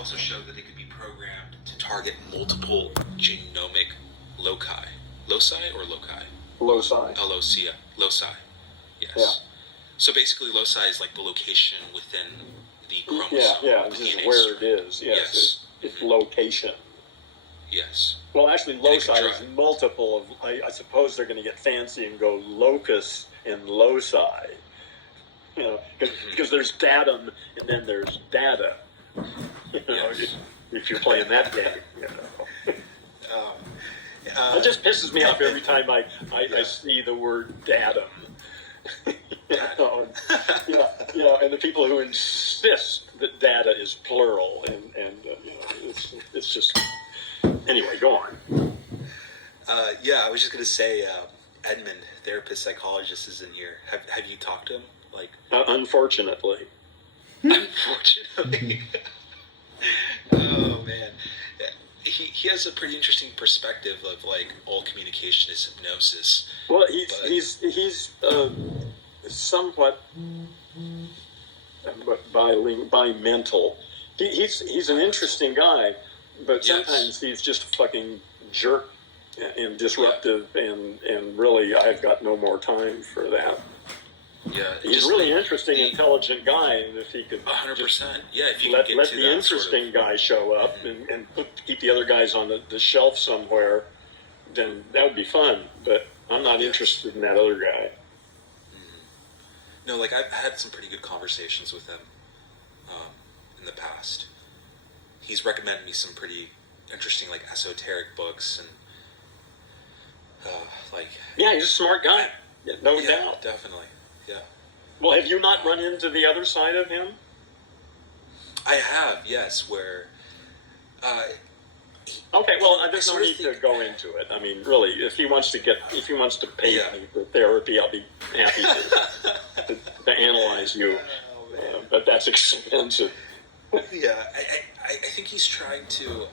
also showed that they could be programmed to target multiple genomic loci. Loci or loci? Loci. Loci. Loci. Yes. Yeah. So basically, loci is like the location within the chromosome. Yeah. This is where it is. Yes. It's location. Yes. Well, actually, loci is multiple of. I suppose they're going to get fancy and go locus and loci. You know, because there's datum and then there's data. You know, if you're playing that game, you know. It just pisses me off every time I see the word datum. And the people who insist that data is plural, and it's just. Anyway, go on. I was just gonna say, Edmund, therapist, psychologist, is in here. Have you talked to him? Like, unfortunately. Unfortunately. Oh man, he has a pretty interesting perspective of like all communication is hypnosis. Well, he's somewhat bi-mental. He's an interesting guy, but sometimes he's just a fucking jerk and disruptive, and really I've got no more time for that. Yeah, he's a really interesting, intelligent guy, and if he could 100%, if you let can get to the interesting guy show up and keep the other guys on the shelf somewhere, then that would be fun. But I'm not interested in that other guy. No, like I've had some pretty good conversations with him in the past. He's recommended me some pretty interesting, like, esoteric books and he's a smart guy, no doubt. Definitely. Yeah. Well, have you not run into the other side of him? I have, yes. Where. Okay, well, there's no need to go into it. I mean, really, if he wants to pay me for therapy, I'll be happy to analyze you. But that's expensive. Yeah, I think he's trying to.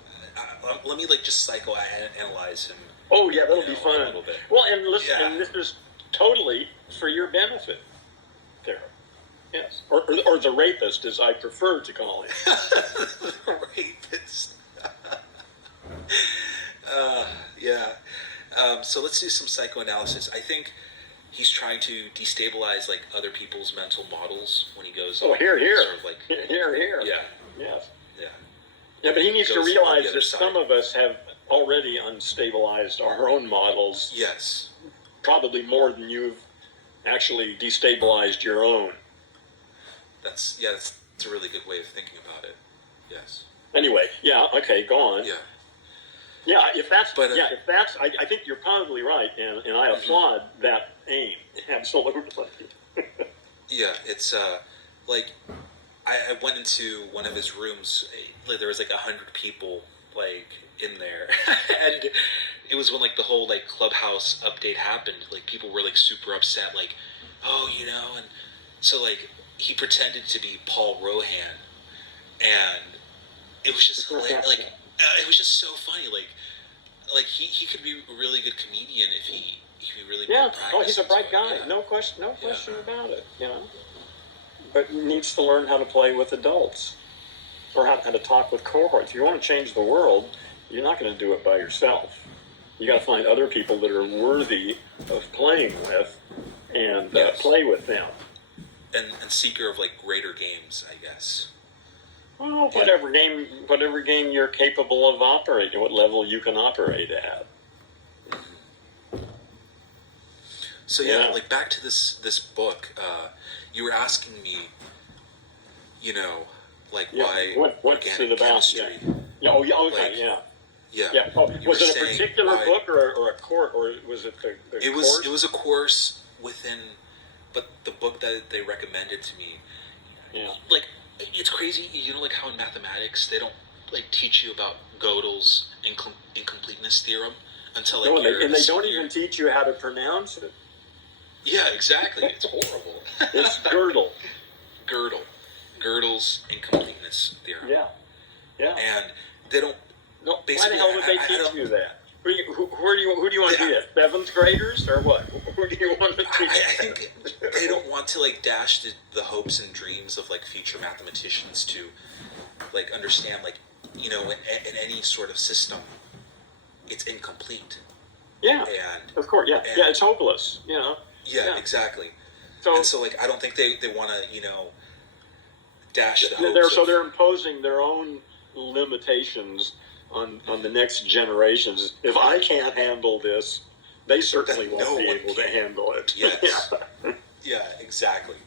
Let me just psychoanalyze him. Oh yeah, that'll be fun. A little bit. Well, and listen, and this is totally for your benefit, there. Yes, or the rapist, as I prefer to call him. The rapist. So let's do some psychoanalysis. I think he's trying to destabilize like other people's mental models when he goes. Oh, here. Sort of like, here. Yeah. Yes. Yeah. Yeah, but he needs to realize that some of us have already unstabilized our own models. Yes. Probably more than you've actually destabilized your own. That's a really good way of thinking about it. Yes. Anyway, okay, go on. Yeah. Yeah, if that's, I think you're probably right, and I applaud that aim. Absolutely. Yeah, it's like I went into one of his rooms. There was like 100 people like in there, and it was when like the whole like Clubhouse update happened. Like people were like super upset, like, oh, and so like he pretended to be Paul Rohan, and it was just like it was just so funny. Like he could be a really good comedian if he really he's a bright guy. No question about it. But needs to learn how to play with adults, or how to talk with cohorts. If you want to change the world, you're not going to do it by yourself. You got to find other people that are worthy of playing with, and play with them. And seeker of like greater games, I guess. Well, whatever game you're capable of operating, what level you can operate at. So like back to this book, you were asking me, why what's it about? Chemistry. Yeah. Oh, okay, yeah. Oh, was it a particular book or a course, or was it the course? It was a course within, but the book that they recommended to me. Yeah. Like, it's crazy, like how in mathematics they don't like teach you about Gödel's incompleteness theorem until like and they don't even teach you how to pronounce it. Yeah, exactly. It's horrible. It's Gödel. Gödel's incompleteness theorem. Yeah. And they don't. No. Why the hell would they teach you that? Who do you want to be? Seventh graders or what? Who do you want to teach? I think they don't want to like dash the hopes and dreams of like future mathematicians to like understand, like, you know, in any sort of system, it's incomplete. Yeah, And of course, yeah, yeah, it's hopeless, you know. Yeah, exactly. So, and so, like, I don't think they want to, you know, dash the hopes. They're imposing their own limitations on the next generations. If I can't handle this, they certainly won't be able to handle it. Yes. Yeah, exactly.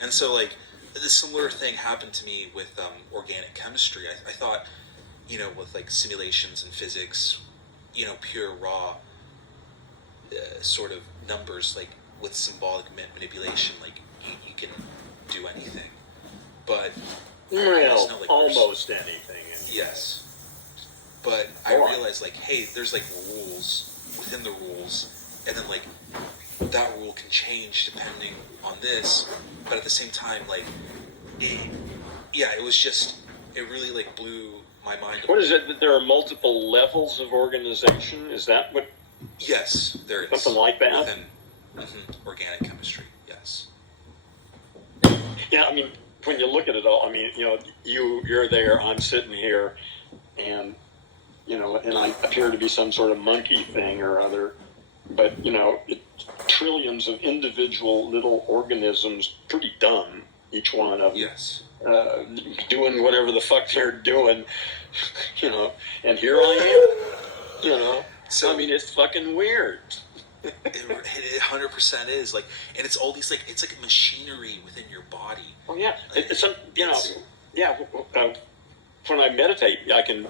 And so, like, this similar thing happened to me with organic chemistry. I thought, you know, with like simulations and physics, you know, pure raw sort of numbers, like with symbolic manipulation, like you can do anything. But well, like, almost anything. Yes. But I realized, like, hey, there's like rules within the rules, and then like that rule can change depending on this. But at the same time, like, it was just, it really like blew my mind. What is it? That there are multiple levels of organization? Is that what? Yes, there is. Something like that. Within organic chemistry, yes. Yeah, I mean, when you look at it all, I mean, you know, you're there, I'm sitting here, and you know, and I appear to be some sort of monkey thing or other, but you know, trillions of individual little organisms, pretty dumb, each one of them. Yes. Doing whatever the fuck they're doing, you know, and here I am, you know. So I mean, it's fucking weird. It 100% is, like, and it's all these, like, it's like machinery within your body. Oh yeah, it's you know, yeah. When I meditate, I can,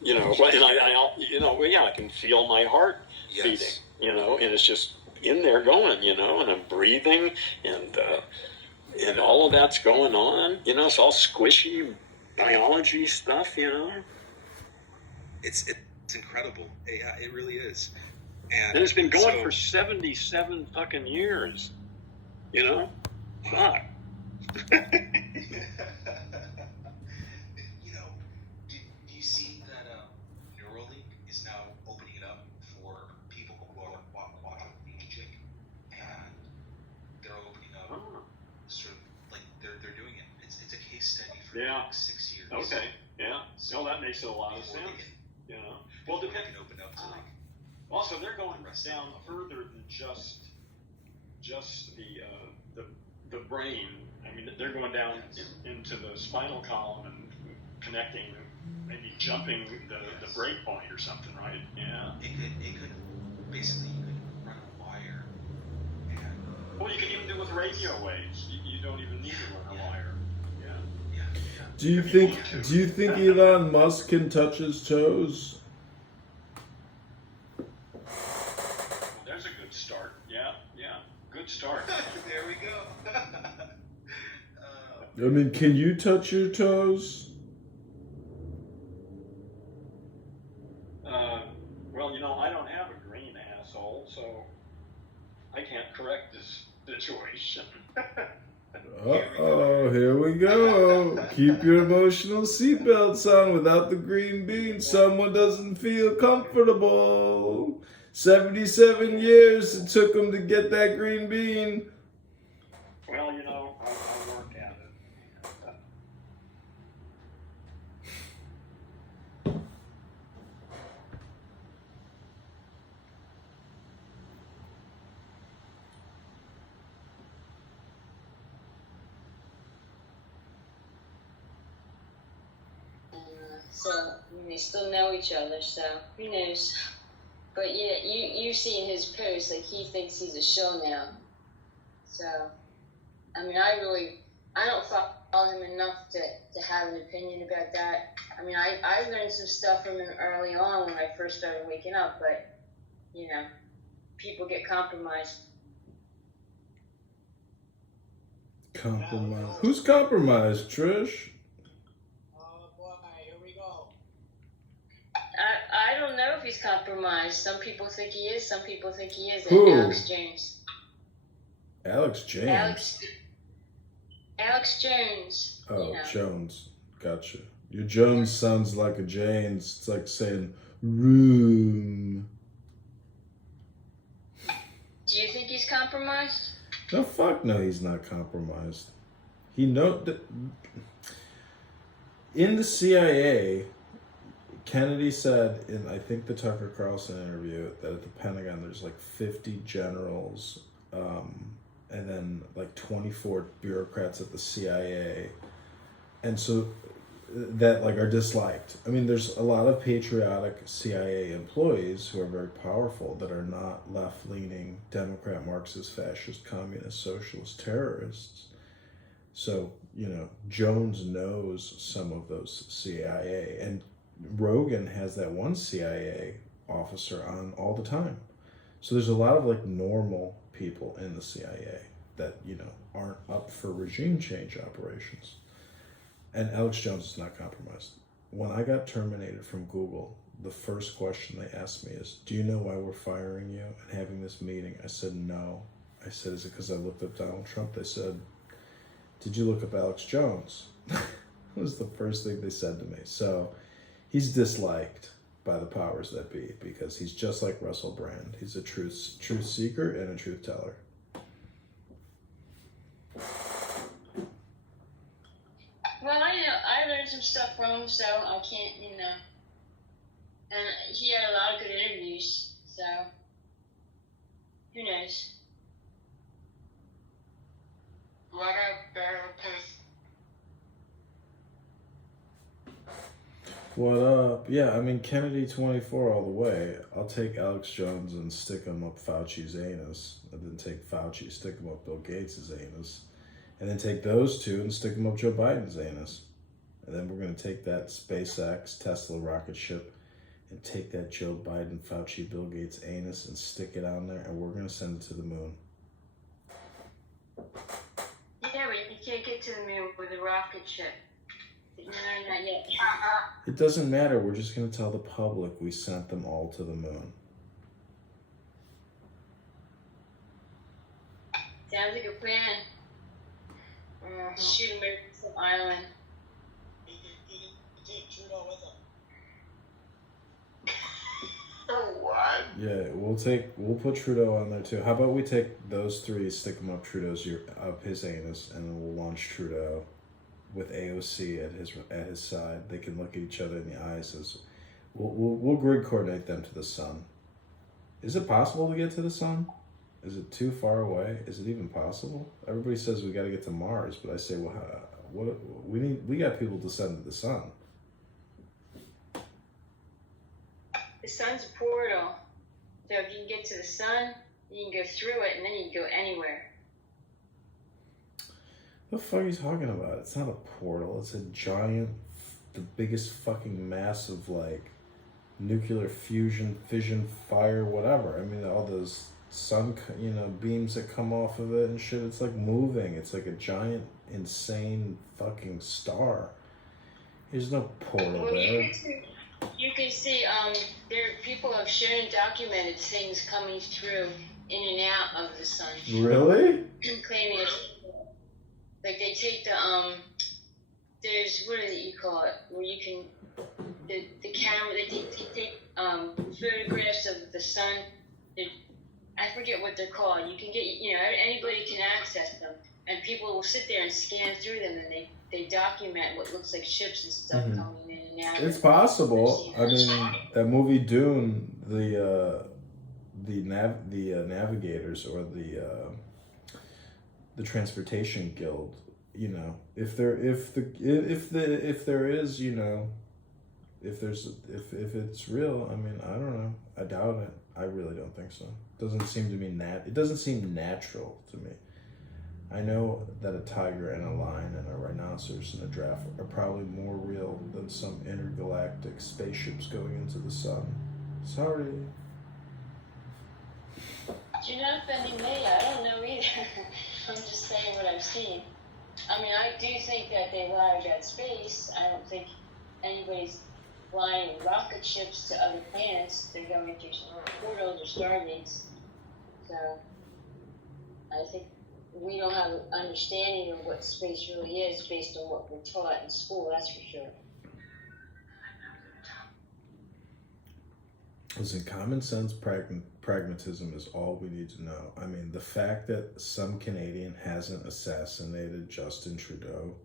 you know, and I you know, yeah, I can feel my heart beating, you know, and it's just in there going, you know, and I'm breathing, and all of that's going on, you know. It's all squishy biology stuff, you know. It's incredible. Yeah, it really is. And it's been going for 77 fucking years, you know. Fuck. You know, do you see that Neuralink is now opening it up for people who are quadriplegic, and they're opening up sort of like they're doing it. It's a case study for the next 6 years. Okay. Yeah. So that makes a lot of sense. You know. Well, they can open up to like. Also, they're going down further than just the brain. I mean, they're going down into the spinal column and connecting, maybe jumping the break point or something, right? Yeah. It could basically, you could run a wire. And well, you can even do it with radio waves. You don't even need to run a wire. Yeah. Do you think Elon Musk can touch his toes? There's a good start. Yeah. Good start. There we go. I mean, can you touch your toes? Well, you know, I don't have a green asshole, so I can't correct this situation. Uh-oh, here we go. Keep your emotional seatbelts on. Without the green bean, someone doesn't feel comfortable. 77 years it took them to get that green bean. Well, you know, I'll work at it. So, I mean, they still know each other, so who knows? But yeah, you've seen his post, like he thinks he's a show now. So, I mean, I don't follow him enough to have an opinion about that. I mean, I learned some stuff from him early on when I first started waking up, but, you know, people get compromised. Compromised? Who's compromised, Trish? I don't know if he's compromised. Some people think he is. Some people think he isn't. Who? Alex Jones. Alex James. Alex Jones. Oh, you know. Jones. Gotcha. Your Jones sounds like a James. It's like saying room. Do you think he's compromised? No, fuck no, he's not compromised. He know that. in the CIA, Kennedy said in, I think, the Tucker Carlson interview, that at the Pentagon there's like 50 generals, and then like 24 bureaucrats at the CIA, and so that like are disliked. I mean, there's a lot of patriotic CIA employees who are very powerful that are not left-leaning Democrat, Marxist, fascist, communist, socialist terrorists. So, you know, Jones knows some of those CIA, and Rogan has that one CIA officer on all the time. So there's a lot of like normal people in the CIA that, you know, aren't up for regime change operations. And Alex Jones is not compromised. When I got terminated from Google, the first question they asked me is, do you know why we're firing you and having this meeting? I said, no. I said, is it because I looked up Donald Trump? They said, did you look up Alex Jones? That was the first thing they said to me. So he's disliked by the powers that be because he's just like Russell Brand. He's a truth seeker and a truth teller. Well, I learned some stuff from him, so I can't, you know. And he had a lot of good interviews, so who knows? What up, therapist? What up? Yeah, I mean, Kennedy 24 all the way. I'll take Alex Jones and stick him up Fauci's anus, and then take Fauci, stick him up Bill Gates' anus, and then take those two and stick them up Joe Biden's anus. And then we're going to take that SpaceX Tesla rocket ship and take that Joe Biden, Fauci, Bill Gates anus and stick it on there, and we're going to send it to the moon. Yeah, but you can't get to the moon with a rocket ship. No, not yet. It doesn't matter. We're just going to tell the public we sent them all to the moon. Sounds like a plan. Shoot him over some island. Take Trudeau with him. What? Yeah, we'll put Trudeau on there too. How about we take those three, stick them up up his anus, and then we'll launch Trudeau with AOC at his side. They can look at each other in the eyes as we'll grid coordinate them to the sun. Is it possible to get to the sun? Is it too far away? Is it even possible? Everybody says we got to get to Mars, but I say, well, we got people to send to the sun. The sun's a portal. So if you can get to the sun, you can go through it, and then you can go anywhere. What the fuck are you talking about? It's not a portal. It's a giant, the biggest fucking mass of like nuclear fusion, fission, fire, whatever. I mean, all those sun, beams that come off of it and shit. It's like moving. It's like a giant, insane fucking star. There's no portal there. You can see, people have shown and documented things coming through in and out of the sun. Really? Claiming it's, like they take there's, what do you call it, where you can, the camera, they take photographs of the sun. I forget what they're called. You can get, anybody can access them. And people will sit there and scan through them, and they document what looks like ships and stuff coming in and out. It's possible. I mean, that movie Dune, the navigators or the transportation guild, if it's real, I mean, I don't know. I doubt it. I really don't think so. It doesn't seem natural to me. I know that a tiger and a lion and a rhinoceros and a giraffe are probably more real than some intergalactic spaceships going into the sun. Sorry. You're not offending me. I don't know either. I'm just saying what I've seen. I mean, I do think that they lie about space. I don't think anybody's flying rocket ships to other planets. They're going through portals or stargates. So, I think we don't have an understanding of what space really is based on what we're taught in school, that's for sure. Listen, common sense pragmatism is all we need to know. I mean, the fact that some Canadian hasn't assassinated Justin Trudeau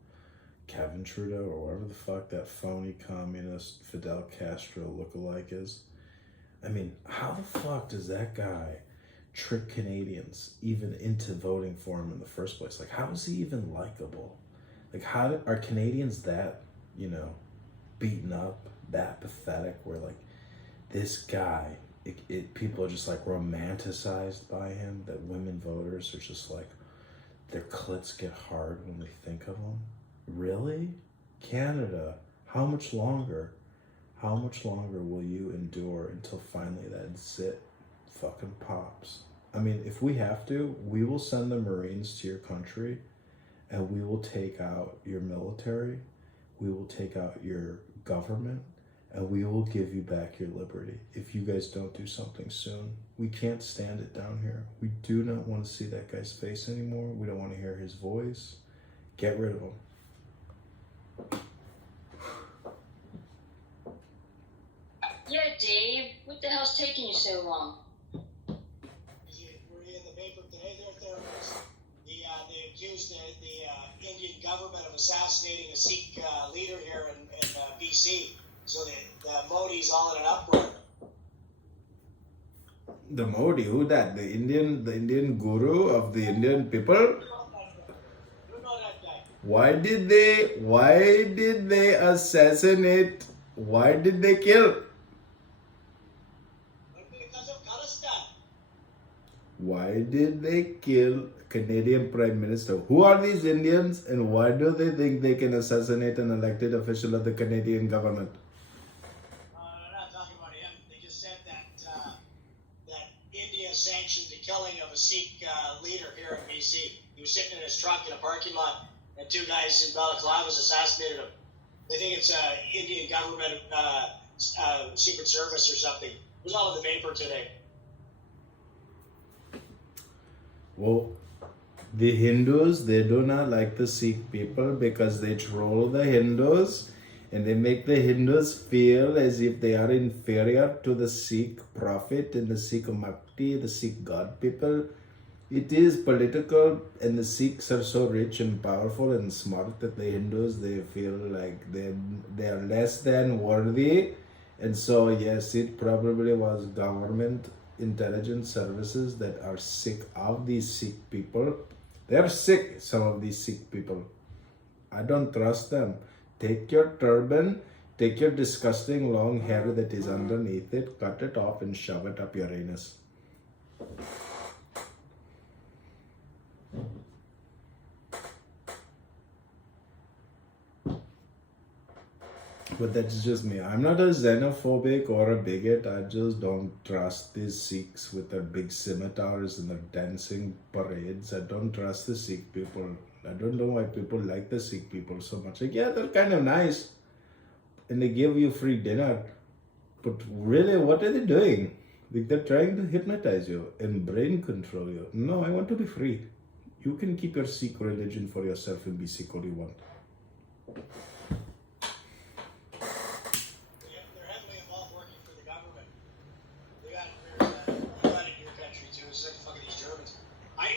Kevin Trudeau or whatever the fuck that phony communist Fidel Castro lookalike is. I mean, how the fuck does that guy trick Canadians even into voting for him in the first place? Like, how is he even likable? Like, are Canadians that, beaten up, that pathetic, where like this guy, people are just like romanticized by him, that women voters are just like, their clits get hard when they think of him? Really? Canada, how much longer? How much longer will you endure until finally that zit fucking pops? I mean, if we have to, we will send the Marines to your country and we will take out your military, we will take out your government, and we will give you back your liberty if you guys don't do something soon. We can't stand it down here. We do not want to see that guy's face anymore. We don't want to hear his voice. Get rid of him. Yeah, Dave, what the hell's taking you so long? We're in the paper today. They accused the Indian government of assassinating a Sikh leader here in BC. So the Modi's all in an uproar. The Modi, who that? The Indian guru of the Indian people? You know that guy. Why did they assassinate? Why did they kill? Because of Khalistan. Why did they kill Canadian Prime Minister? Who are these Indians and why do they think they can assassinate an elected official of the Canadian government? I'm not talking about him. They just said that India sanctioned the killing of a Sikh leader here in BC. He was sitting in his truck in a parking lot, and two guys in balaclavas assassinated him. They think it's Indian government secret service or something. It was all in the paper today. Well, the Hindus, they do not like the Sikh people because they troll the Hindus and they make the Hindus feel as if they are inferior to the Sikh prophet and the Sikh Makti, the Sikh God people. It is political, and the Sikhs are so rich and powerful and smart that the Hindus, they feel like they are less than worthy. And so, yes, it probably was government intelligence services that are sick of these Sikh people. They are sick, some of these Sikh people. I don't trust them. Take your turban, take your disgusting long hair that is underneath it, cut it off and shove it up your anus. But that's just me. I'm not a xenophobic or a bigot. I just don't trust these Sikhs with their big scimitars and their dancing parades. I don't trust the Sikh people. I don't know why people like the Sikh people so much. Like, yeah, they're kind of nice. And they give you free dinner. But really, what are they doing? Like, they're trying to hypnotize you and brain control you. No, I want to be free. You can keep your Sikh religion for yourself and be Sikh all you want. They're heavily involved working for the government. They got it in your country too. It's like fucking these Germans. I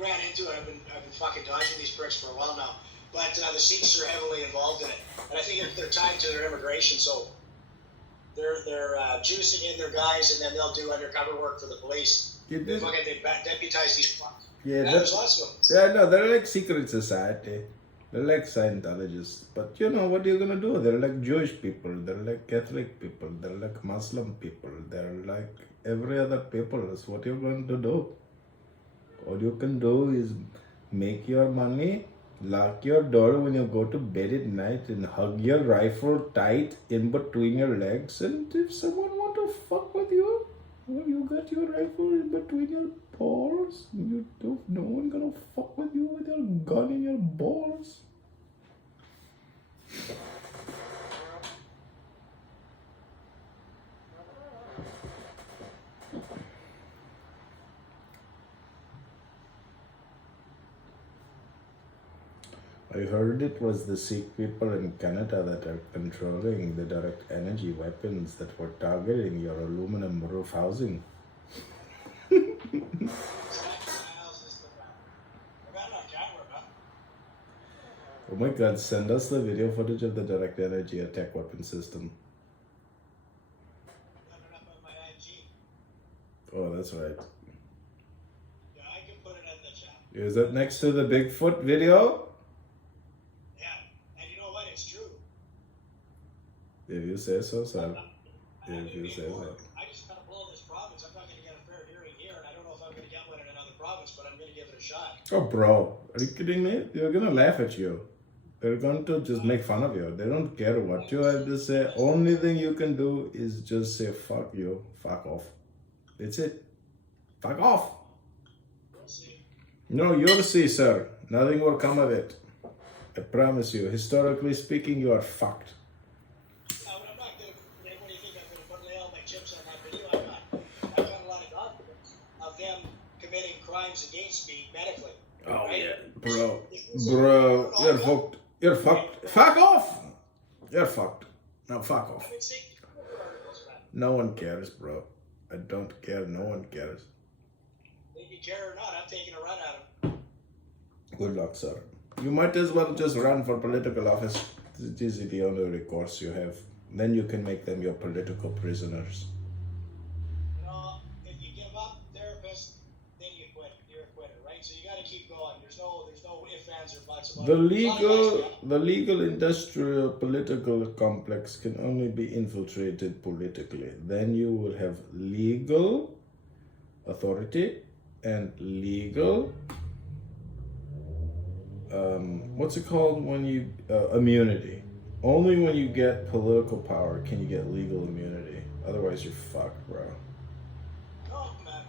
ran into it. I've been fucking dodging these pricks for a while now. But the Sikhs are heavily involved in it, and I think they're tied to their immigration. So they're juicing in their guys, and then they'll do undercover work for the police. They deputize these fucks. Yeah, there's lots of them. Yeah, no, they're like secret society. They're like Scientologists. But you know, what are you gonna do? They're like Jewish people. They're like Catholic people. They're like Muslim people. They're like every other people. That's what you're going to do. All you can do is make your money, lock your door when you go to bed at night, and hug your rifle tight in between your legs. And if someone want to fuck with you, well, you got your rifle in between your balls. No one gonna fuck with you with your gun in your balls. I heard it was the Sikh people in Canada that are controlling the direct energy weapons that were targeting your aluminum roof housing. Oh my god, send us the video footage of the direct energy attack weapon system. Got it up on my IG. Oh, that's right. Yeah, I can put it in the chat. Is that next to the Bigfoot video? Yeah, and you know what? It's true. If you say so, sir. I If you say so. I just kind of blow this province. I'm not going to get a fair hearing here, and I don't know if I'm going to get one in another province, but I'm going to give it a shot. Oh, bro. Are you kidding me? They're gonna laugh at you. They're going to just make fun of you. They don't care what you have to say. Only thing you can do is just say, fuck you, fuck off. That's it. Fuck off. We'll see. No, you'll see, sir. Nothing will come of it. I promise you. Historically speaking, you are fucked. I'm not going to. What do you think? I'm going to lay all my chips on that video? I've got a lot of documents of them committing crimes against me medically. Oh, right? yeah. Bro, you're fucked. You're fucked. Fuck off. You're fucked. No, fuck off. I've been seeing articles about it. No one cares, bro. I don't care. No one cares. If you care or not, I'm taking a run at them. Good luck, sir. You might as well just run for political office. This is the only recourse you have. Then you can make them your political prisoners. You know, if you give up therapist, then you quit. You're a quitter, right? So you got to keep going. There's no ifs, ands, or buts about The it. legal industrial political complex can only be infiltrated politically. Then you will have legal authority and legal what's it called when you immunity. Only when you get political power can you get legal immunity. Otherwise you're fucked, bro. No, man.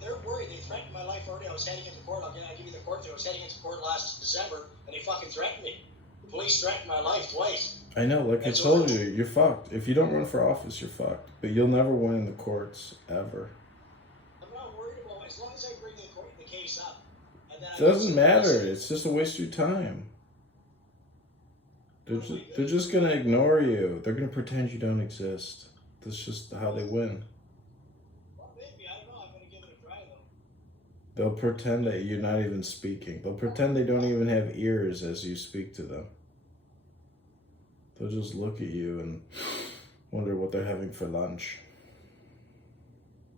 They're worried. They threatened my life already. I was heading into court. I'll give you the court. I was heading into court last December, and they fucking threatened me. The police threatened my life twice. I know, like I told you, you're fucked. If you don't run for office, you're fucked. But you'll never win in the courts, ever. I'm not worried about it. As long as I bring the case up. And then Doesn't matter. It's just a waste of your time. They're just gonna ignore you. They're gonna pretend you don't exist. That's just how they win. Well, maybe. I don't know. I'm going to give it a try, though. They'll pretend that you're not even speaking. They'll pretend they don't even have ears as you speak to them. They'll just look at you and wonder what they're having for lunch.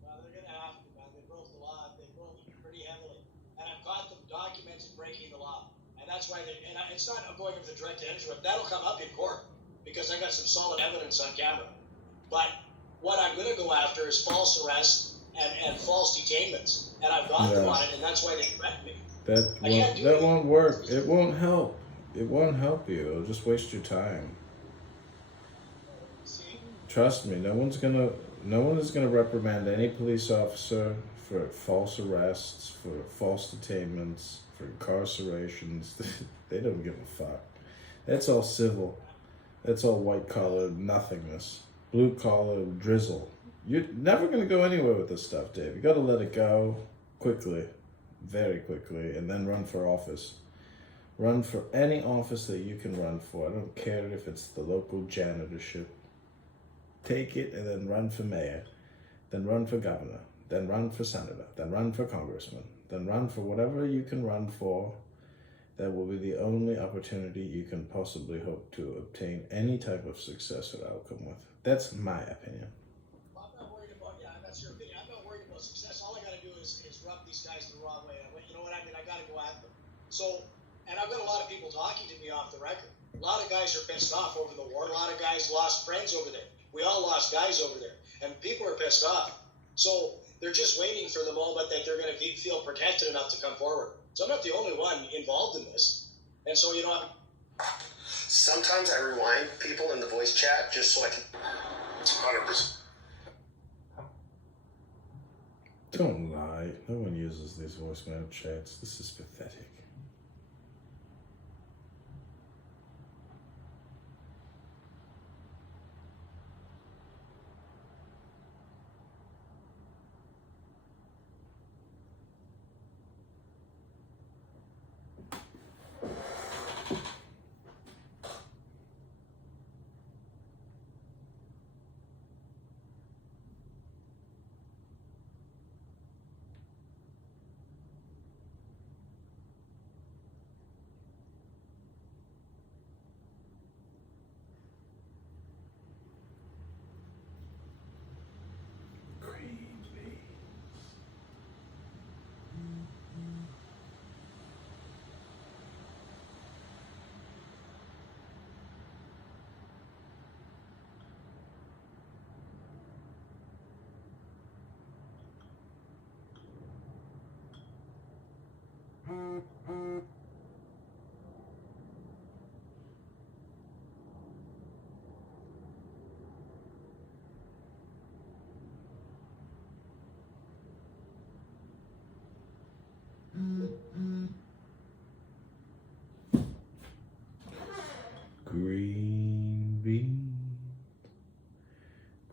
Well, they're going to have to, man. They broke the law. They broke it pretty heavily. And I've got them documented breaking the law. And that's why it's not I'm going with the direct energy whip. That'll come up in court because I got some solid evidence on camera. But what I'm going to go after is false arrests and false detainments. And I've got them on it, and that's why they threatened me. That won't work. It won't help. It won't help you. It'll just waste your time. See? Trust me, no one is gonna reprimand any police officer for false arrests, for false detainments, for incarcerations. They don't give a fuck. That's all civil. That's all white collar nothingness. Blue collar drizzle. You're never gonna go anywhere with this stuff, Dave. You gotta let it go quickly, very quickly, and then run for office. Run for any office that you can run for. I don't care if it's the local janitorship. Take it and then run for mayor, then run for governor, then run for senator, then run for congressman, then run for whatever you can run for. That will be the only opportunity you can possibly hope to obtain any type of success or outcome with. That's my opinion. I'm not worried about, that's your opinion. I'm not worried about success. All I got to do is rub these guys the wrong way. You know what I mean? I got to go at them. So, and I've got a lot of people talking to me off the record. A lot of guys are pissed off over the war. A lot of guys lost friends over there. We all lost guys over there. And people are pissed off. So they're just waiting for the moment that they're going to feel protected enough to come forward. So I'm not the only one involved in this. And so, sometimes I rewind people in the voice chat just so I can... 100%. Don't lie. No one uses these voicemail chats. This is pathetic.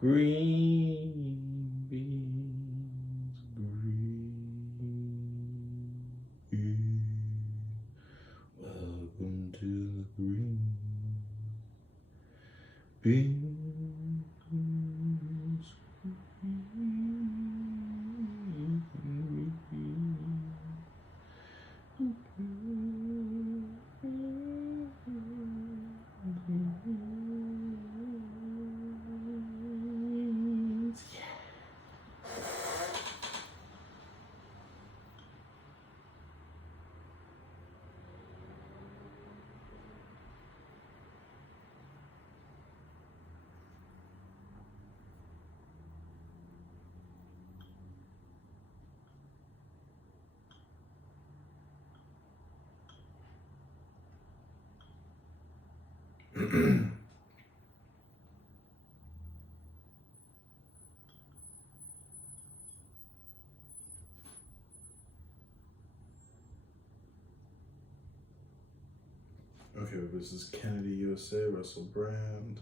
Green beans, green beans. Welcome to the green beans. Okay, this is Kennedy, USA, Russell Brand.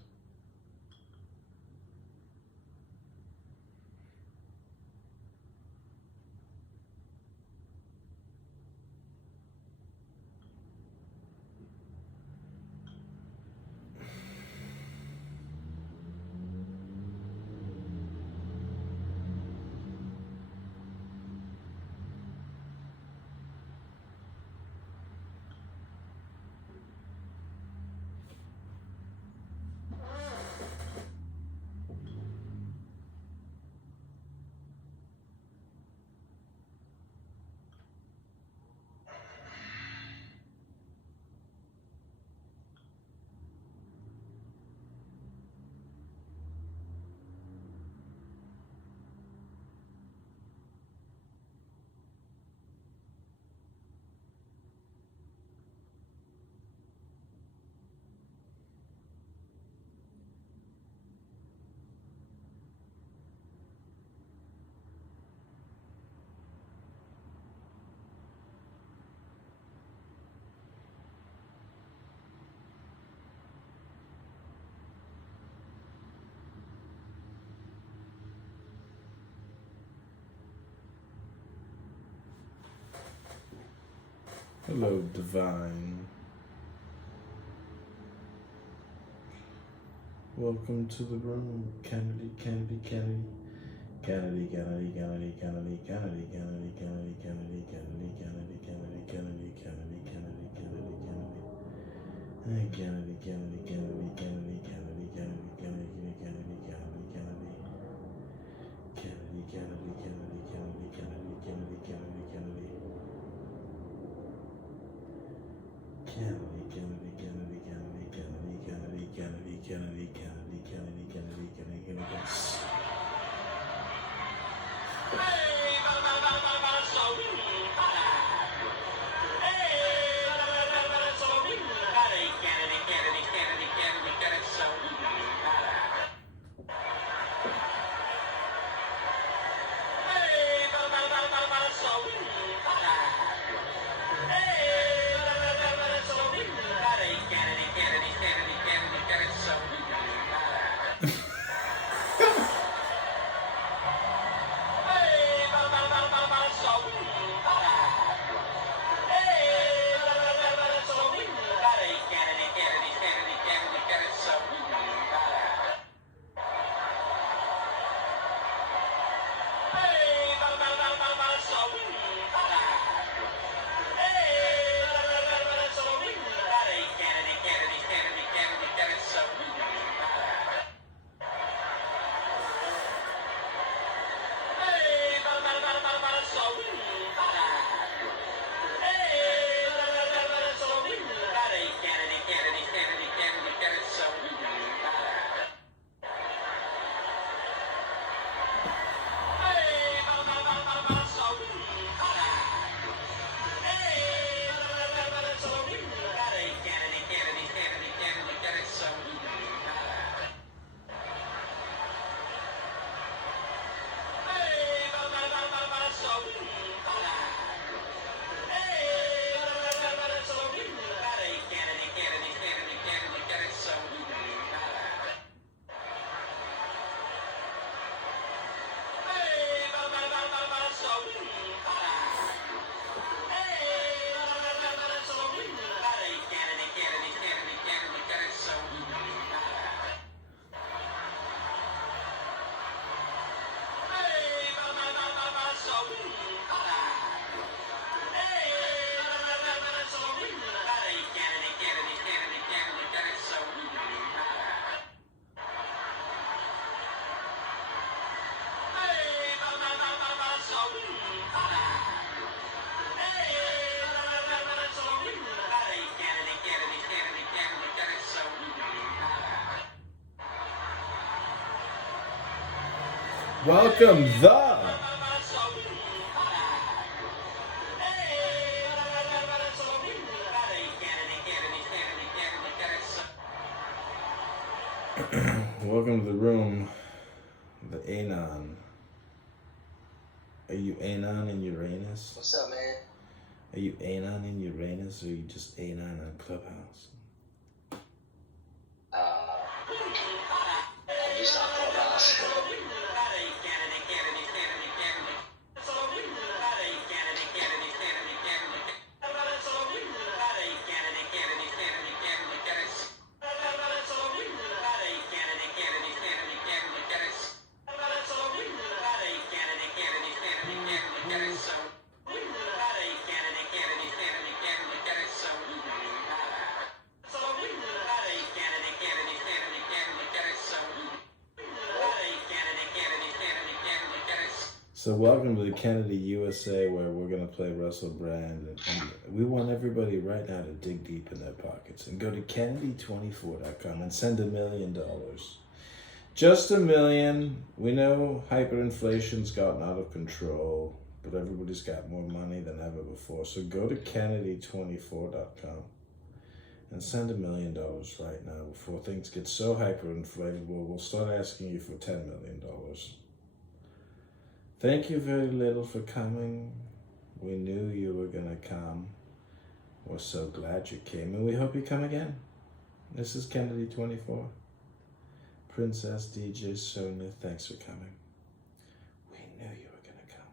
Hello, Divine. Welcome to the room, Kennedy, Kennedy, Kennedy. Kennedy, Kennedy, Kennedy, Kennedy, Kennedy, Kennedy, Kennedy, Kennedy, Kennedy, Kennedy, Kennedy, Kennedy, Kennedy, Kennedy, Kennedy, Kennedy. And Kennedy, Kennedy, Kennedy, Kennedy, Kennedy, Kennedy, Kennedy, Kennedy, Kennedy, Kennedy. Kennedy, Kennedy, Kennedy, Kennedy, Kennedy, Kennedy, Kennedy, Kennedy. Kennedy, Kennedy, Kennedy, Kennedy, Kennedy, Kennedy, Kennedy, Kennedy, Kennedy, Kennedy, Kennedy, Kennedy, Kennedy. Welcome the welcome to the room, the Anon. Are you Anon in Uranus? What's up, man? Are you Anon in Uranus, or are you just Anon on Clubhouse? I'm just on Clubhouse. So welcome to the Kennedy USA, where we're going to play Russell Brand. And we want everybody right now to dig deep in their pockets and go to Kennedy24.com and send $1 million. Just $1 million. We know hyperinflation's gotten out of control, but everybody's got more money than ever before. So go to Kennedy24.com and send $1 million right now before things get so hyperinflated. We'll start asking you for $10 million. Thank you very little for coming. We knew you were gonna come. We're so glad you came, and we hope you come again. This is Kennedy 24. Princess DJ Sonia, thanks for coming. We knew you were gonna come.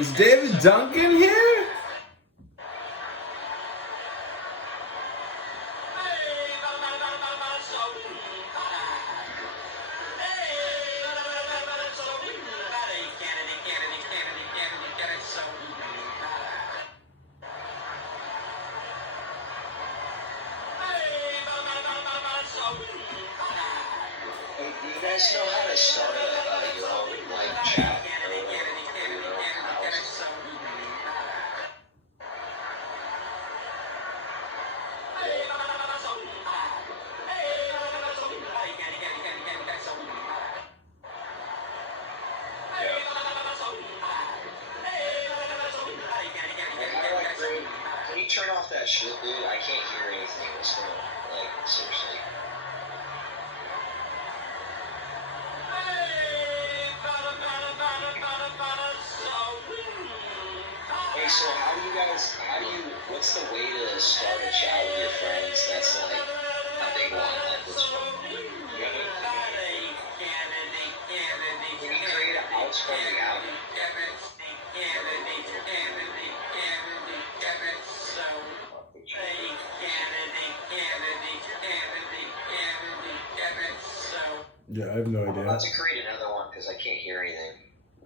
Is David Duncan here? Hey, do you guys know how to start your own like chat or whatever for your own house? Like, how do I create? Can you turn off that shit, dude? I can't hear anything. What's going on? Like, seriously. Hey, so what's the way to start a chat with your friends that's like a big one? Like, can you create a house from the app? Yeah, I have no I'm idea. about to create another one because I can't hear anything.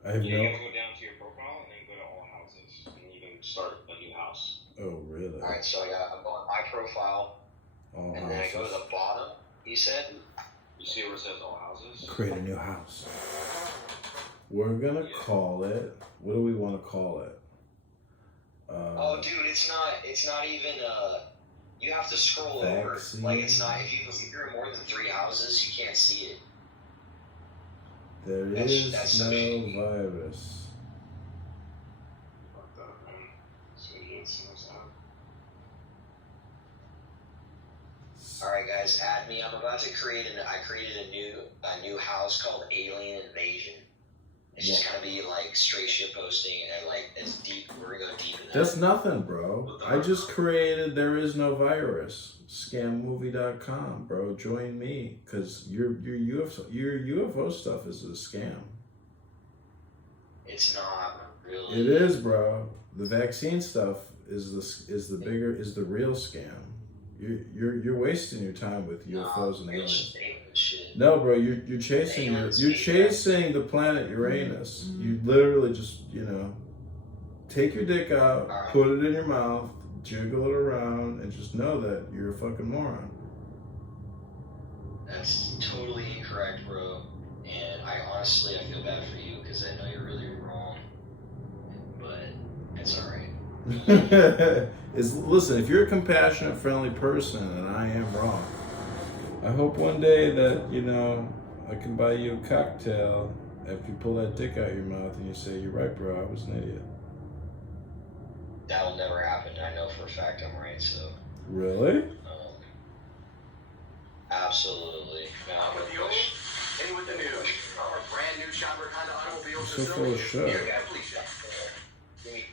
I have You no. have to go down to your profile and then go to all houses, and you can start a new house. Oh, really? Really? All right, so I'm going my profile, All and then I go to houses. the bottom. He said, You see where it says all houses? Create a new house. We're gonna call it. What do we want to call it? "Oh, dude, it's not even. You have to scroll Vaccine. over. Like it's not. If you're in more than 3 houses, you can't see it. There That's is so no shitty. virus. Fuck that, man. So idiots knows that. All right, guys, add me. I'm about to create I created a new house called Alien Invasion. It's just gonna be like straight shit posting and like it's deep. We're gonna go deep in that. That's nothing, bro. I just created There Is No Virus. Scammovie.com, bro. Join me, cause your UFO stuff is a scam. It's not really. It is, bro. The vaccine stuff is the real scam. You're wasting your time with UFOs and aliens. Shit. No, bro, you're chasing the planet Uranus. You literally just take your dick out, put it in your mouth, jiggle it around, and just know that you're a fucking moron. That's totally incorrect, bro. And I feel bad for you because I know you're really wrong. But it's alright. Listen, if you're a compassionate, friendly person, and I am wrong, I hope one day that I can buy you a cocktail after you pull that dick out your mouth and you say, "You're right, bro. I was an idiot." That'll never happen. I know for a fact I'm right, so. Really? Absolutely. Out with the old, in with the new. Our brand new shopper kind of automobile So full of shit. Here, guys, please shop.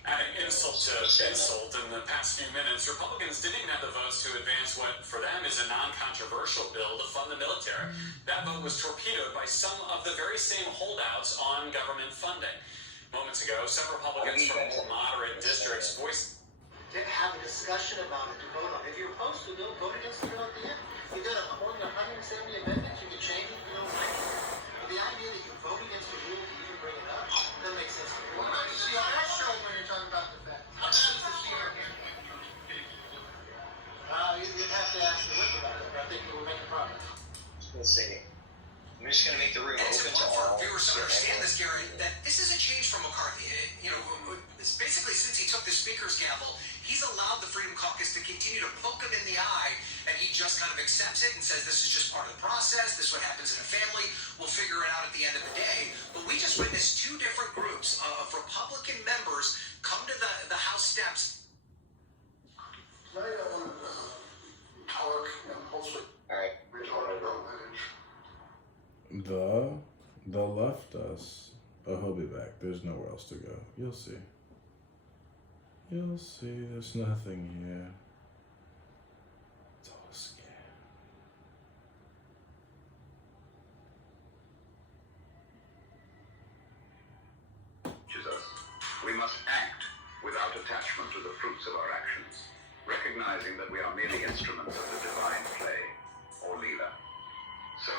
Adding insult to insult, in the past few minutes, Republicans didn't even have the votes to advance what, for them, is a non-controversial bill to fund the military. That vote was torpedoed by some of the very same holdouts on government funding. Moments ago, some Republicans from more moderate districts voiced. To have a discussion about it, to vote on it. If you're opposed to the bill, vote against the bill at the end. You got more than 170 amendments, you can change it if you don't like it. But the idea that you vote against the rule to even bring it up doesn't make sense to me. See, that shows when you're talking about the fact. You'd have to ask the whip about it, but I think we will make progress. Let's see. I'm just going to make the room And it's open to important all. for viewers to understand this, Gary, that this is a change from McCarthy. It's basically since he took the speaker's gavel, he's allowed the Freedom Caucus to continue to poke him in the eye, and he just kind of accepts it and says this is just part of the process, this is what happens in a family, we'll figure it out at the end of the day. But we just witnessed 2 different groups of Republican members come to the House steps. Tonight I want to talk and hopefully All right. retard about lineage. The left us. Oh, he'll be back. There's nowhere else to go. You'll see. You'll see. There's nothing here. It's all a scam. us. We must act without attachment to the fruits of our actions, recognizing that we are merely instruments of the divine play, or leela. So,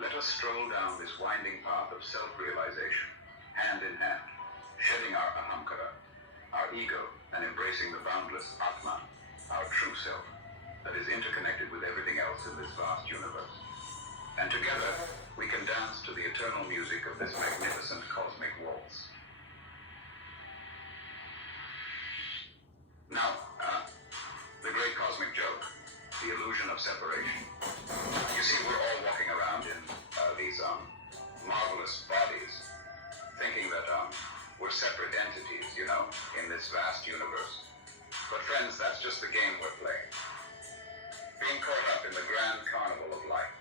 let us stroll down this winding path of self-realization, hand in hand, shedding our ahamkara, our ego, and embracing the boundless Atman, our true self, that is interconnected with everything else in this vast universe. And together, we can dance to the eternal music of this magnificent cosmic waltz. Now, the great cosmic joke, the illusion of separation. You see, we're all walking around in these marvelous bodies, thinking that we're separate entities, in this vast universe. But friends, that's just the game we're playing. Being caught up in the grand carnival of life.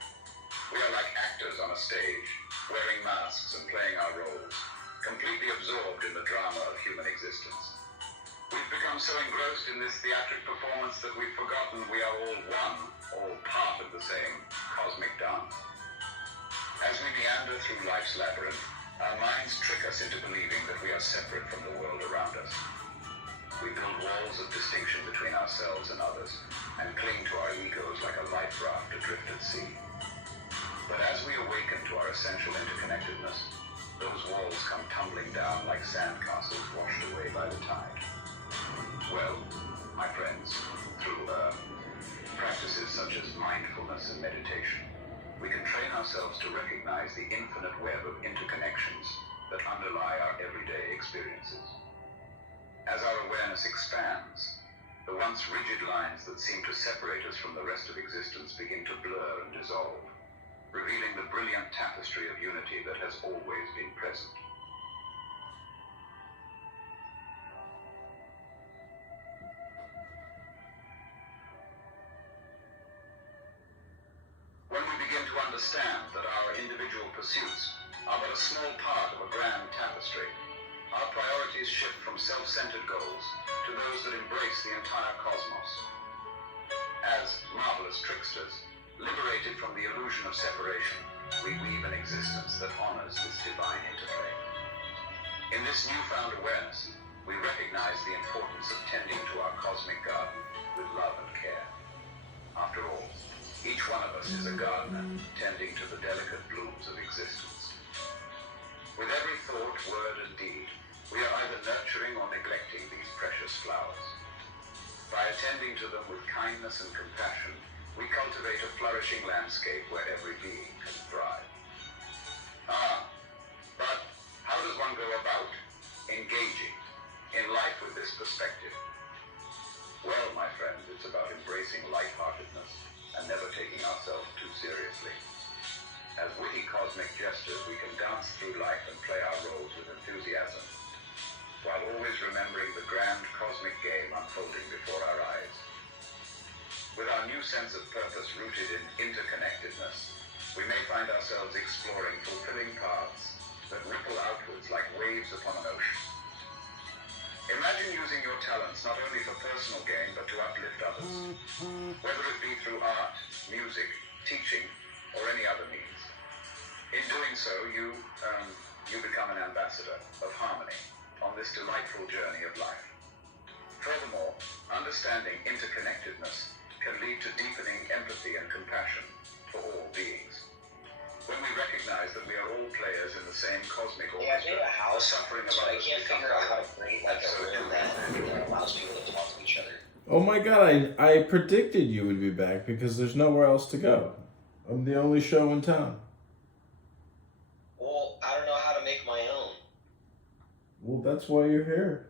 We are like actors on a stage, wearing masks and playing our roles, completely absorbed in the drama of human existence. We've become so engrossed in this theatric performance that we've forgotten we are all one, all part of the same cosmic dance. As we meander through life's labyrinth, our minds trick us into believing that we are separate from the world around us. We build walls of distinction between ourselves and others, and cling to our egos like a life raft adrift at sea. But as we awaken to our essential interconnectedness, those walls come tumbling down like sandcastles washed away by the tide. Well, my friends, through practices such as mindfulness and meditation, we can train ourselves to recognize the infinite web of interconnections that underlie our everyday experiences. As our awareness expands, the once rigid lines that seem to separate us from the rest of existence begin to blur and dissolve, revealing the brilliant tapestry of unity that has always been present. When we begin to understand that our individual pursuits are but a small part of a grand tapestry, our priorities shift from self-centered goals to those that embrace the entire cosmos. As marvelous tricksters, liberated from the illusion of separation, we weave an existence that honors this divine interplay. In this newfound awareness, we recognize the importance of tending to our cosmic garden with love and care. After all, each one of us is a gardener tending to the delicate blooms of existence. With every thought, word, and deed, we are either nurturing or neglecting these precious flowers. By attending to them with kindness and compassion, we cultivate a flourishing landscape where every being can thrive. But how does one go about engaging in life with this perspective? Well, my friends, it's about embracing lightheartedness and never taking ourselves too seriously. As witty cosmic jesters, we can dance through life and play our roles with enthusiasm, while always remembering the grand cosmic game unfolding before our eyes. With our new sense of purpose rooted in interconnectedness, we may find ourselves exploring fulfilling paths that ripple outwards like waves upon an ocean. Imagine using your talents not only for personal gain, but to uplift others, whether it be through art, music, teaching, or any other means. In doing so, you become an ambassador of harmony on this delightful journey of life. Furthermore, understanding interconnectedness can lead to deepening empathy and compassion for all beings. When we recognize that we are all players in the same cosmic Yeah, I orchestra, made a house, the suffering of but I others can't becomes figure out how to irrelevant. create like a room that allows people to talk to each other. Oh my god, I predicted you would be back because there's nowhere else to go. I'm the only show in town. Well, I don't know how to make my own. Well, that's why you're here.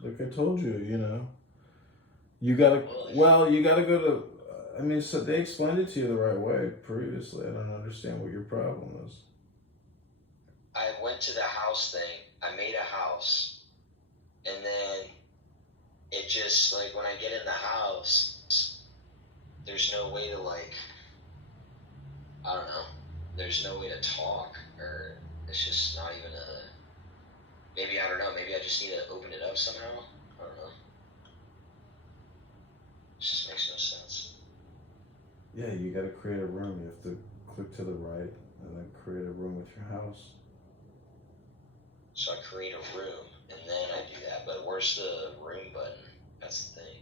Like I told you, you know. You gotta go to, I mean, so they explained it to you the right way previously. I don't understand what your problem is. I went to the house thing. I made a house. And then it just, like, when I get in the house, there's no way to, like, I don't know. There's no way to talk. Or it's just not even a, maybe, I don't know. Maybe I just need to open it up somehow. I don't know. It just makes no sense. Yeah, you gotta create a room. You have to click to the right and then create a room with your house. So I create a room, and then I do that. But where's the room button? That's the thing.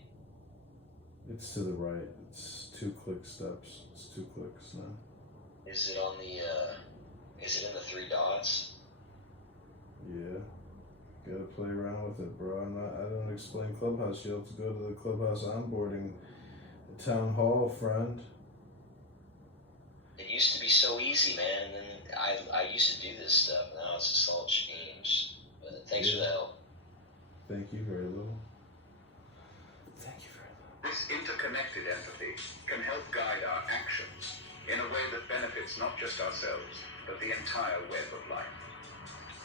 It's to the right. It's 2 click steps. It's 2 clicks now. Is it on the, is it in the 3 dots? Yeah. Gotta play around with it, bro. I don't explain Clubhouse. You'll have to go to the Clubhouse onboarding town hall, friend. It used to be so easy, man. And then I used to do this stuff. Now it's just all changed. But thanks for the help. Thank you very little. Thank you very little. This interconnected empathy can help guide our actions in a way that benefits not just ourselves, but the entire web of life.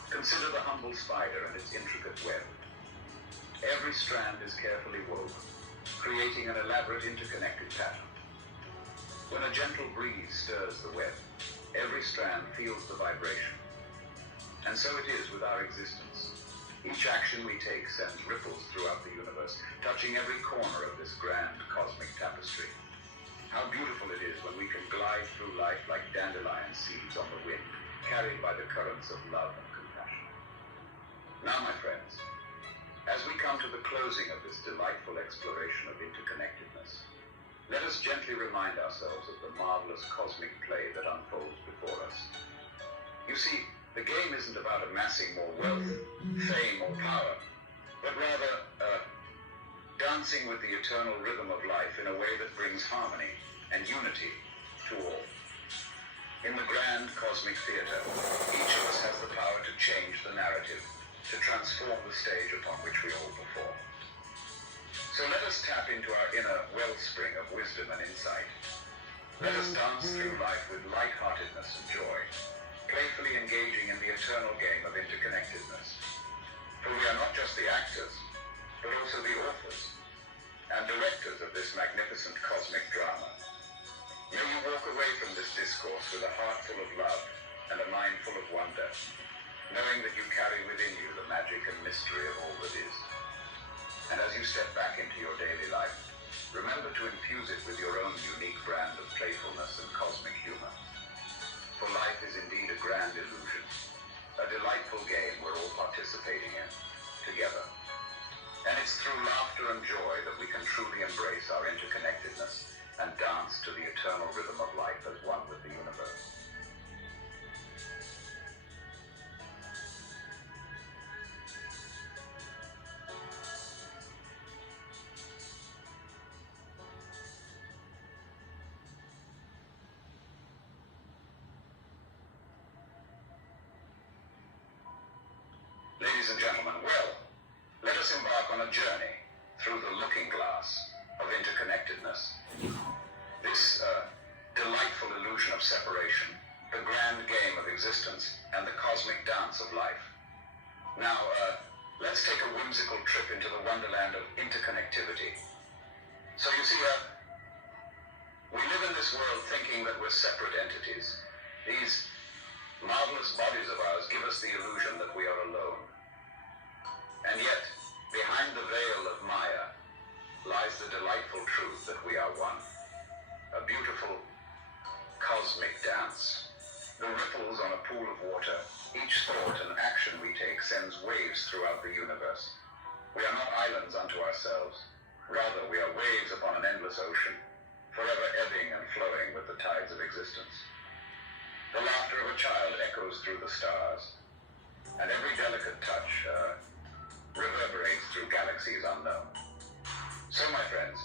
Consider the humble spider and its intricate web. Every strand is carefully woven, creating an elaborate interconnected pattern. When a gentle breeze stirs the web, every strand feels the vibration. And so it is with our existence. Each action we take sends ripples throughout the universe, touching every corner of this grand cosmic tapestry. How beautiful it is when we can glide through life like dandelion seeds on the wind, carried by the currents of love and compassion. Now, my friends, as we come to the closing of this delightful exploration of interconnectedness, let us gently remind ourselves of the marvelous cosmic play that unfolds before us. You see, the game isn't about amassing more wealth, fame, or power, but rather dancing with the eternal rhythm of life in a way that brings harmony and unity to all. In the grand cosmic theater, each of us has the power to change the narrative, to transform the stage upon which we all perform. So let us tap into our inner wellspring of wisdom and insight. Let us dance through life with lightheartedness and joy, playfully engaging in the eternal game of interconnectedness. For we are not just the actors, but also the authors and directors of this magnificent cosmic drama. May you walk away from this discourse with a heart full of love and a mind full of wonder, knowing that you carry within you the magic and mystery of all that is. And as you step back into your daily life, remember to infuse it with your own unique brand of playfulness and cosmic humor. For life is indeed a grand illusion, a delightful game we're all participating in, together. And it's through laughter and joy that we can truly embrace our interconnectedness and dance to the eternal rhythm of life as one with the universe. Ladies and gentlemen, well, let us embark on a journey through the looking glass of interconnectedness. This delightful illusion of separation, the grand game of existence, and the cosmic dance of life. Now, let's take a whimsical trip into the wonderland of interconnectivity. So you see, we live in this world thinking that we're separate entities. These marvelous bodies of ours give us the illusion that we are alone. And yet, behind the veil of Maya lies the delightful truth that we are one. A beautiful cosmic dance. The ripples on a pool of water, each thought and action we take sends waves throughout the universe. We are not islands unto ourselves. Rather, we are waves upon an endless ocean, forever ebbing and flowing with the tides of existence. The laughter of a child echoes through the stars, and every delicate touch reverberates through galaxies unknown. So, my friends,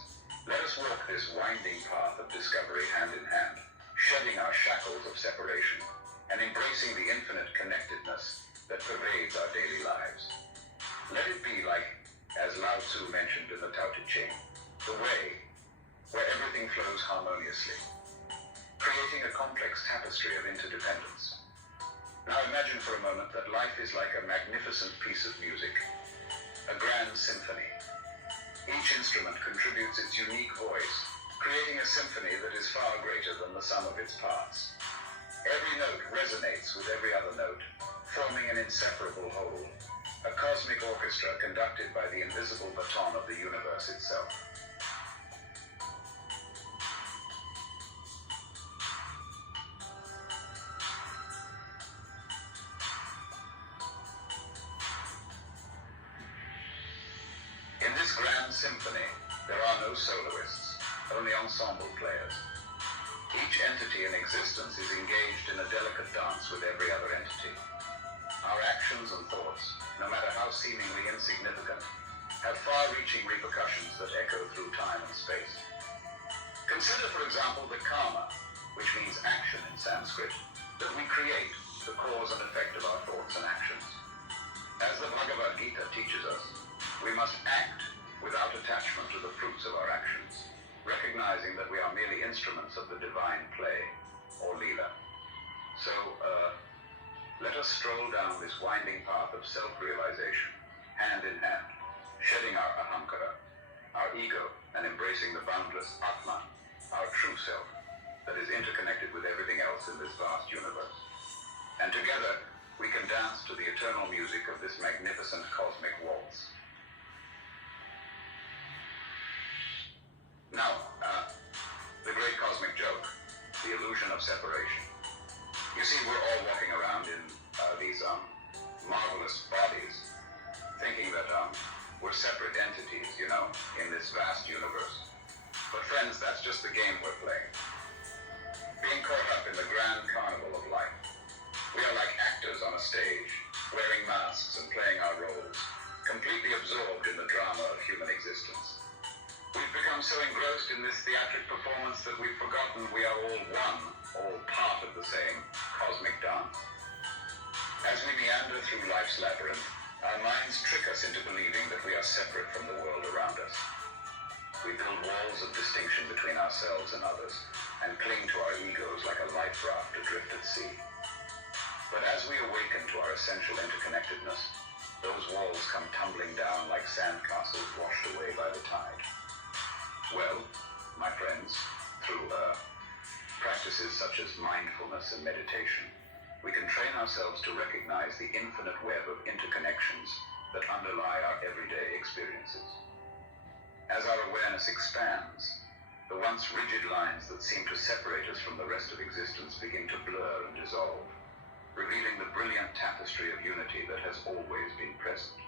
let us walk this winding path of discovery hand in hand, shedding our shackles of separation and embracing the infinite connectedness that pervades our daily lives. Let it be like, as Lao Tzu mentioned in the Tao Te Ching, the way where everything flows harmoniously, creating a complex tapestry of interdependence. Now imagine for a moment that life is like a magnificent piece of music, a grand symphony. Each instrument contributes its unique voice, creating a symphony that is far greater than the sum of its parts. Every note resonates with every other note, forming an inseparable whole, a cosmic orchestra conducted by the invisible baton of the universe itself. In this grand symphony, there are no soloists, only ensemble players. Each entity in existence is engaged in a delicate dance with every other entity. Our actions and thoughts, no matter how seemingly insignificant, have far-reaching repercussions that echo through time and space. Consider, for example, the karma, which means action in Sanskrit, that we create, the cause and effect of our thoughts and actions. As the Bhagavad Gita teaches us, we must act without attachment to the fruits of our actions, recognizing that we are merely instruments of the divine play, or Leela. So, let us stroll down this winding path of self-realization, hand in hand, shedding our ahankara, our ego, and embracing the boundless Atman, our true self, that is interconnected with everything else in this vast universe. And together, we can dance to the eternal music of this magnificent cosmic waltz. Now, the great cosmic joke, the illusion of separation. You see, we're all walking around in these marvelous bodies, thinking that we're separate entities, in this vast universe. But friends, that's just the game we're playing. Being caught up in the grand carnival of life. We are like actors on a stage, wearing masks and playing our roles, completely absorbed in the drama of human existence. become so engrossed in this theatric performance that we've forgotten we are all one, all part of the same cosmic dance. As we meander through life's labyrinth, our minds trick us into believing that we are separate from the world around us. We build walls of distinction between ourselves and others, and cling to our egos like a life raft adrift at sea. But as we awaken to our essential interconnectedness, those walls come tumbling down like sandcastles washed away by the tide. Well, my friends, through practices such as mindfulness and meditation, we can train ourselves to recognize the infinite web of interconnections that underlie our everyday experiences. As our awareness expands, the once rigid lines that seem to separate us from the rest of existence begin to blur and dissolve, revealing the brilliant tapestry of unity that has always been present.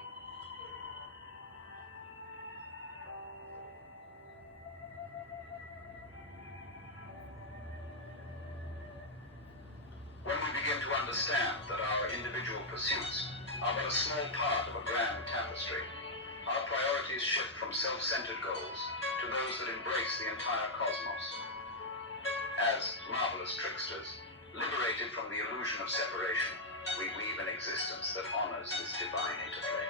When we begin to understand that our individual pursuits are but a small part of a grand tapestry, our priorities shift from self-centered goals to those that embrace the entire cosmos. As marvelous tricksters, liberated from the illusion of separation, we weave an existence that honors this divine interplay.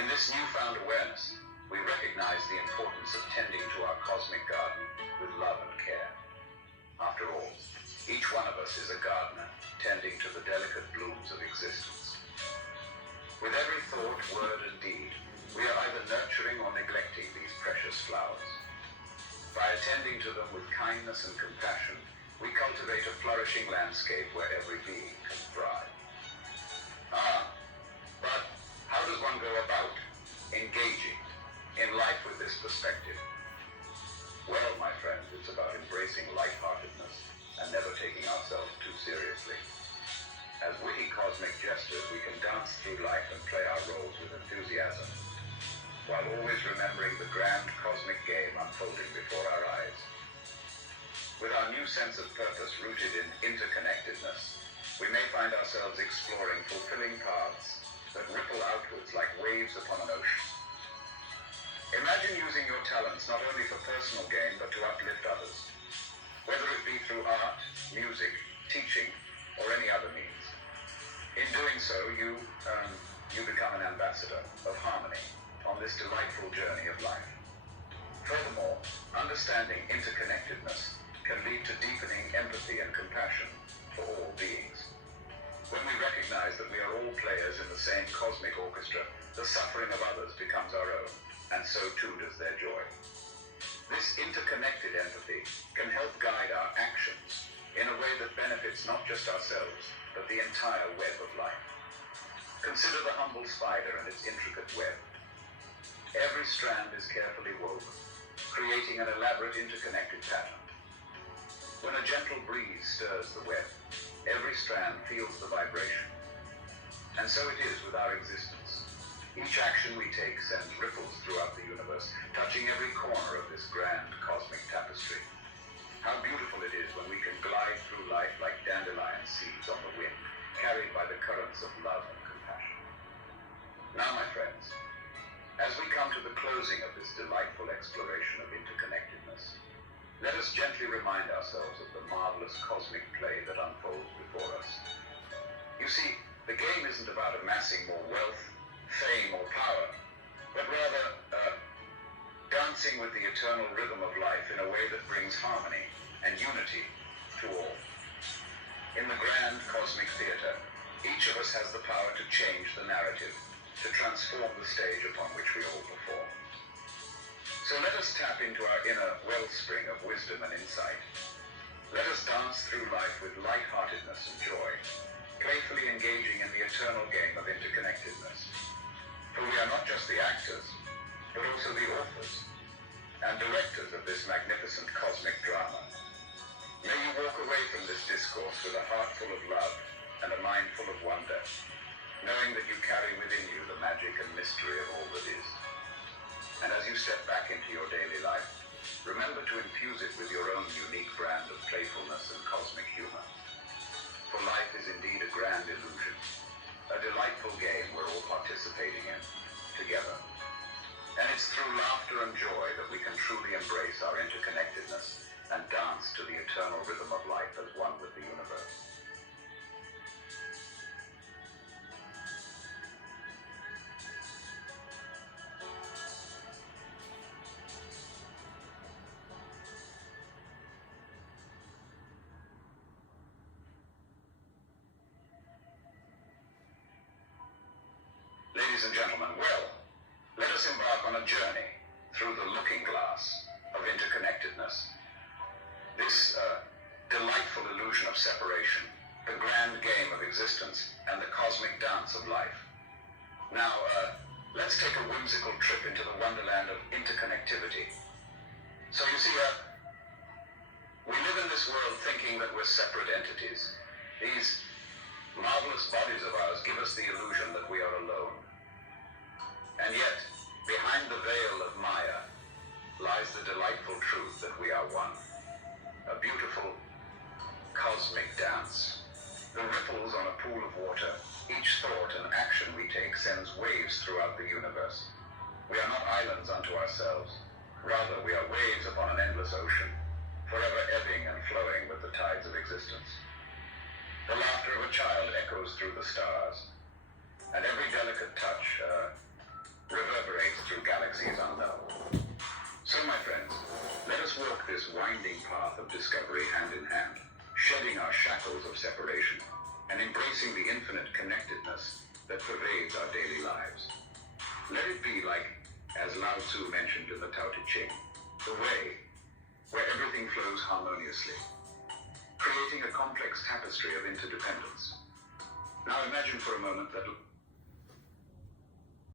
In this newfound awareness, we recognize the importance of tending to our cosmic garden with love and care. After all, each one of us is a gardener tending to the delicate blooms of existence. With every thought, word, and deed, we are either nurturing or neglecting these precious flowers. By attending to them with kindness and compassion, we cultivate a flourishing landscape where every being can thrive. But how does one go about engaging in life with this perspective? Well, my friends, it's about embracing lightheartedness and never taking ourselves too seriously. As witty cosmic jesters, we can dance through life and play our roles with enthusiasm, while always remembering the grand cosmic game unfolding before our eyes. With our new sense of purpose rooted in interconnectedness, we may find ourselves exploring fulfilling paths that ripple outwards like waves upon an ocean. Imagine using your talents not only for personal gain, but to uplift others, whether it be through art, music, teaching, or any other means. In doing so, you become an ambassador of harmony on this delightful journey of life. Furthermore, understanding interconnectedness can lead to deepening empathy and compassion for all beings. When we recognize that we are all players in the same cosmic orchestra, the suffering of others becomes our own, and so too does their joy. This interconnected empathy can help guide our actions in a way that benefits not just ourselves, but the entire web of life. Consider the humble spider and its intricate web. Every strand is carefully woven, creating an elaborate interconnected pattern. When a gentle breeze stirs the web, every strand feels the vibration. And so it is with our existence. Each action we take sends ripples throughout the universe, touching every corner of this grand cosmic tapestry. How beautiful it is when we can glide through life like dandelion seeds on the wind, carried by the currents of love and compassion. Now, my friends, as we come to the closing of this delightful exploration of interconnectedness, let us gently remind ourselves of the marvelous cosmic play that unfolds before us. You see, the game isn't about amassing more wealth, fame, or power, but rather dancing with the eternal rhythm of life in a way that brings harmony and unity to all. In the grand cosmic theater, each of us has the power to change the narrative, to transform the stage upon which we all perform. So let us tap into our inner wellspring of wisdom and insight. Let us dance through life with lightheartedness and joy, playfully engaging in the eternal game of interconnectedness. For we are not just the actors, but also the authors and directors of this magnificent cosmic drama. May you walk away from this discourse with a heart full of love and a mind full of wonder, knowing that you carry within you the magic and mystery of all that is. And as you step back into your daily life, remember to infuse it with your own unique brand of playfulness and cosmic humor. For life is indeed a grand illusion, a delightful game we're all participating in together. And it's through laughter laughter and joy that we can truly embrace our interconnectedness and dance to the eternal rhythm of life as one with the universe. Ladies and gentlemen, well, let us embark on a journey through the looking glass of interconnectedness. This delightful illusion of separation, the grand game of existence, and the cosmic dance of life. Now, let's take a whimsical trip into the wonderland of interconnectivity. So you see, we live in this world thinking that we're separate entities. These marvelous bodies of ours give us the illusion that we are alone. And yet, behind the veil of Maya lies the delightful truth that we are one. A beautiful cosmic dance. The ripples on a pool of water, each thought and action we take sends waves throughout the universe. We are not islands unto ourselves. Rather, we are waves upon an endless ocean, forever ebbing and flowing with the tides of existence. The laughter of a child echoes through the stars, and every delicate touch reverberates through galaxies unknown. So, my friends, let us walk this winding path of discovery hand in hand, shedding our shackles of separation and embracing the infinite connectedness that pervades our daily lives. Let it be like, as Lao Tzu mentioned in the Tao Te Ching, the way where everything flows harmoniously, creating a complex tapestry of interdependence. Now imagine for a moment that